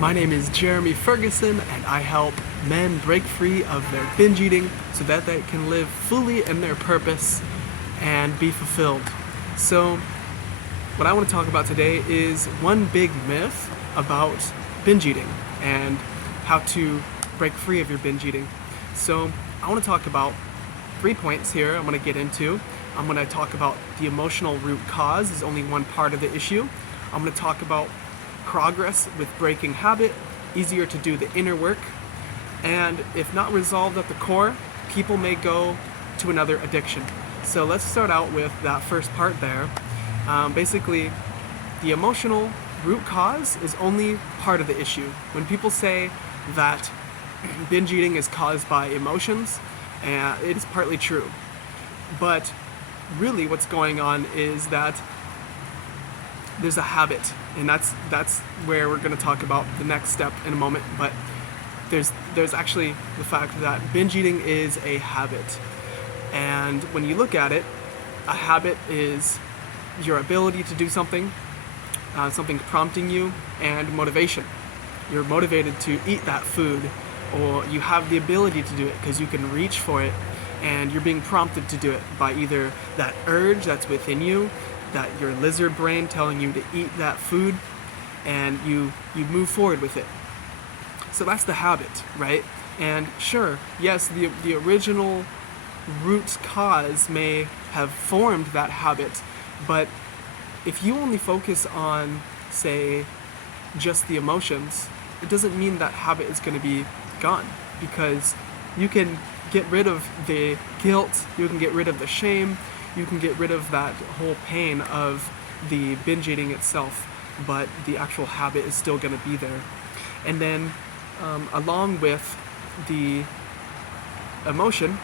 My name is Jeremy Ferguson, and I help men break free of their binge eating so that they can live fully in their purpose and be fulfilled. So, what I want to talk about today is one big myth about binge eating and how to break free of your binge eating. So, I want to talk about 3 points here I'm going to get into. I'm going to talk about the emotional root cause is only one part of the issue. I'm going to talk about progress with breaking habit, easier to do the inner work, and if not resolved at the core, people may go to another addiction. So let's start out with that first part there. Basically, the emotional root cause is only part of the issue. When people say that binge eating is caused by emotions, it is partly true. But really what's going on is that there's a habit, and that's where we're going to talk about the next step in a moment. But there's actually the fact that binge eating is a habit, and when you look at it, a habit is your ability to do something, something prompting you, and motivation. You're motivated to eat that food, or you have the ability to do it because you can reach for it, and you're being prompted to do it by either that urge that's within you, that your lizard brain telling you to eat that food, and you move forward with it. So that's the habit, right? And sure, yes, the original root cause may have formed that habit, but if you only focus on, say, just the emotions, it doesn't mean that habit is going to be gone, because you can get rid of the guilt, you can get rid of the shame, you can get rid of that whole pain of the binge eating itself, but the actual habit is still going to be there. And then along with the emotion,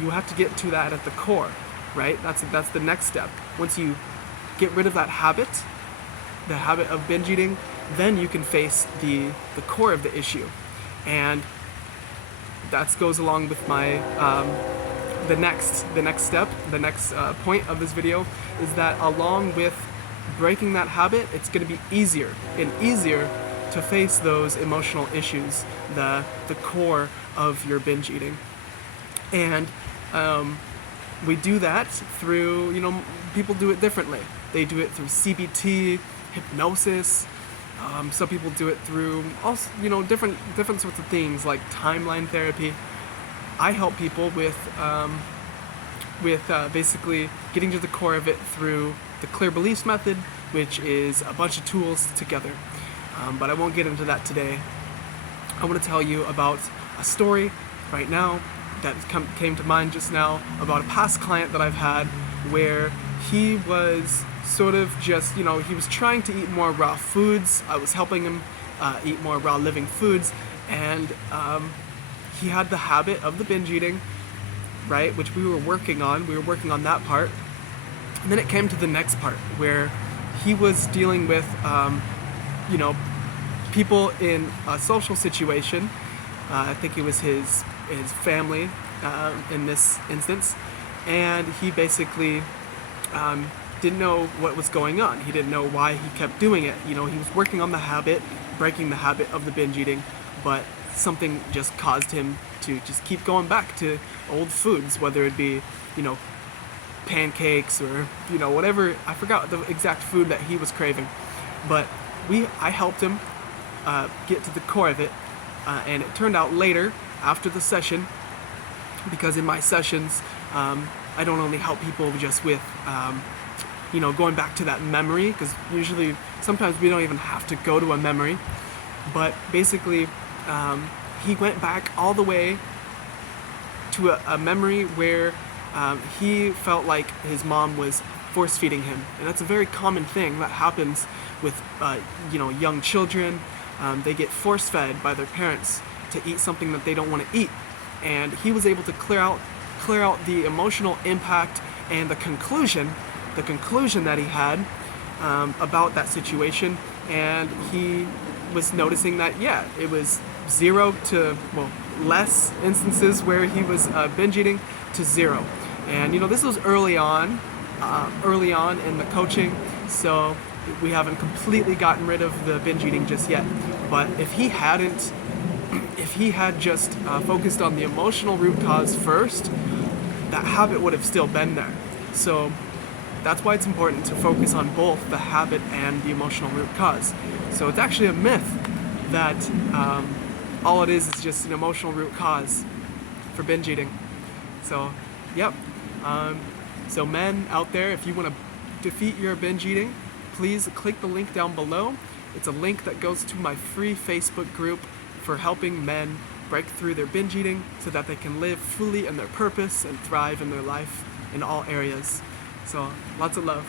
you have to get to that at the core, right? That's the next step. Once you get rid of that habit, the habit of binge eating, then you can face the core of the issue. And that goes along with my the next step, the next point of this video is that along with breaking that habit, it's going to be easier and easier to face those emotional issues, the core of your binge eating. And we do that through, people do it differently. They do it through CBT, hypnosis. Some people do it through also, different sorts of things like timeline therapy. I help people with basically getting to the core of it through the clear beliefs method, which is a bunch of tools together. But I won't get into that today. I want to tell you about a story right now that came to mind just now about a past client that I've had where he was sort of just, he was trying to eat more raw foods. I was helping him eat more raw living foods, and he had the habit of the binge eating, right, which we were working on. We were working on that part. And then it came to the next part where he was dealing with, people in a social situation. I think it was his family in this instance. And he basically didn't know what was going on. He didn't know why he kept doing it. He was working on the habit, breaking the habit of the binge eating, but something just caused him to just keep going back to old foods, whether it be, pancakes or, whatever. I forgot the exact food that he was craving, but I helped him get to the core of it, and it turned out later, after the session, because in my sessions, I don't only help people just with, going back to that memory, because sometimes we don't even have to go to a memory, but basically, he went back all the way to a memory where he felt like his mom was force feeding him, and that's a very common thing that happens with young children. They get force fed by their parents to eat something that they don't want to eat, and he was able to clear out the emotional impact and the conclusion that he had about that situation, and he was noticing that it was 0 to less instances where he was binge eating to 0. And this was early on in the coaching, so we haven't completely gotten rid of the binge eating just yet. But if he had just focused on the emotional root cause first, that habit would have still been there. So that's why it's important to focus on both the habit and the emotional root cause. So it's actually a myth that all it is just an emotional root cause for binge eating. So, yep. So men out there, if you want to defeat your binge eating, please click the link down below. It's a link that goes to my free Facebook group for helping men break through their binge eating so that they can live fully in their purpose and thrive in their life in all areas. So, lots of love.